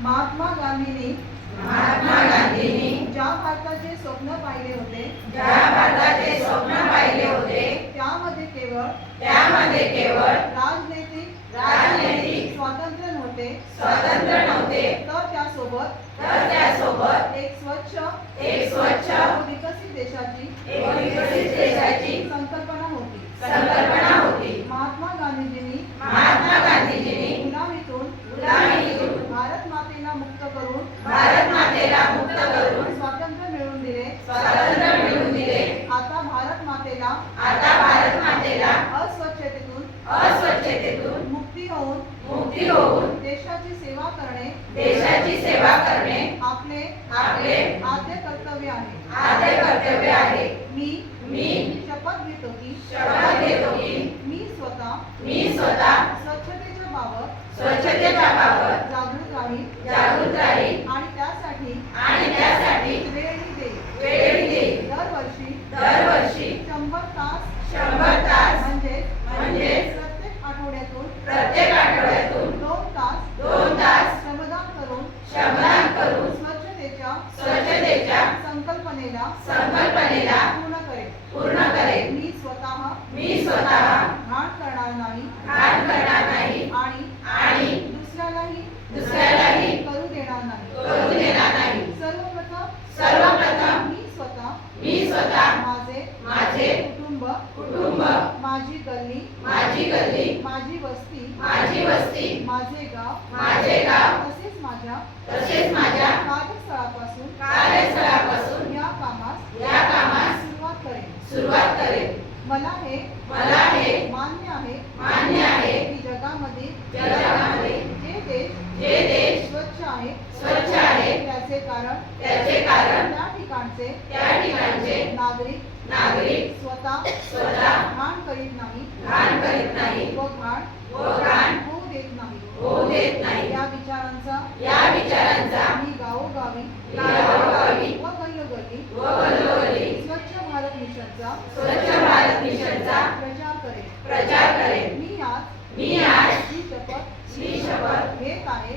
महात्मा गांधींनी ज्या भारताचे स्वप्न पाहिले होते त्यामध्ये केवळ राजनैतिक स्वातंत्र्य नव्हते तर त्यासोबत एक स्वच्छ विकसित देशाची संकल्पना होती। महात्मा गांधीजींनी गुलामीतून भारत मातेला मुक्त करून स्वातंत्र्य मिळवून दिले। आता भारत मातेला अस्वच्छतेतून मुक्ती होऊन देशाची सेवा करणे आपले आद्य कर्तव्य आहे। मी शपथ घेतो की मी स्वतः स्वच्छतेच्या बाबत जागृत राहील आणि त्यासाठी वेळ देईल। दरवर्षी 100 तास म्हणजे प्रत्येक आठवड्यातून 2 तास श्रमदान करून स्वच्छतेच्या संकल्पनेला पूर्ण करेल। मी स्वतः घाण करणार नाही आणि दुसऱ्यालाही करू देणार नाही। सर्वप्रथम मी स्वतः माझे कुटुंब माझी गल्ली माझी वस्ती माझे गाव तसेच माझ्या कार्यस्थळापासून या कामास सुरुवात करेन। मला हे मान्य आहे की जगामध्ये जे देश स्वच्छ आहे त्याचे कारण त्या ठिकाणचे नागरिक स्वतः घाण करीत नाही व घाण होऊ देत नाही। या विचारांचा मी गावोगावी व गल्लोगल्ली स्वच्छ भारत मिशनचा प्रचार करेन। मी आज ही शपथ घेत आहे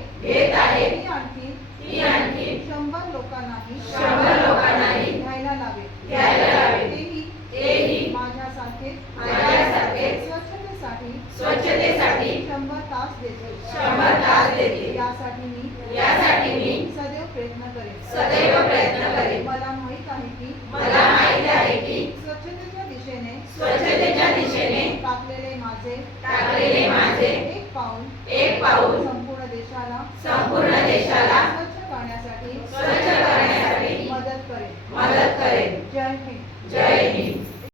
मी आणखी 100 लोकांनाही घ्यायला लावेल। तेही माझ्यासारखे स्वच्छतेसाठी 100 तास देतील। यासाठी मी सदैव प्रयत्न करेन। मला माहित आहे की स्वच्छतेच्या दिशेने टाकलेले माझे एक पाऊल संपूर्ण देशाला स्वच्छ करण्यासाठी मदत करेल। जय हिंद।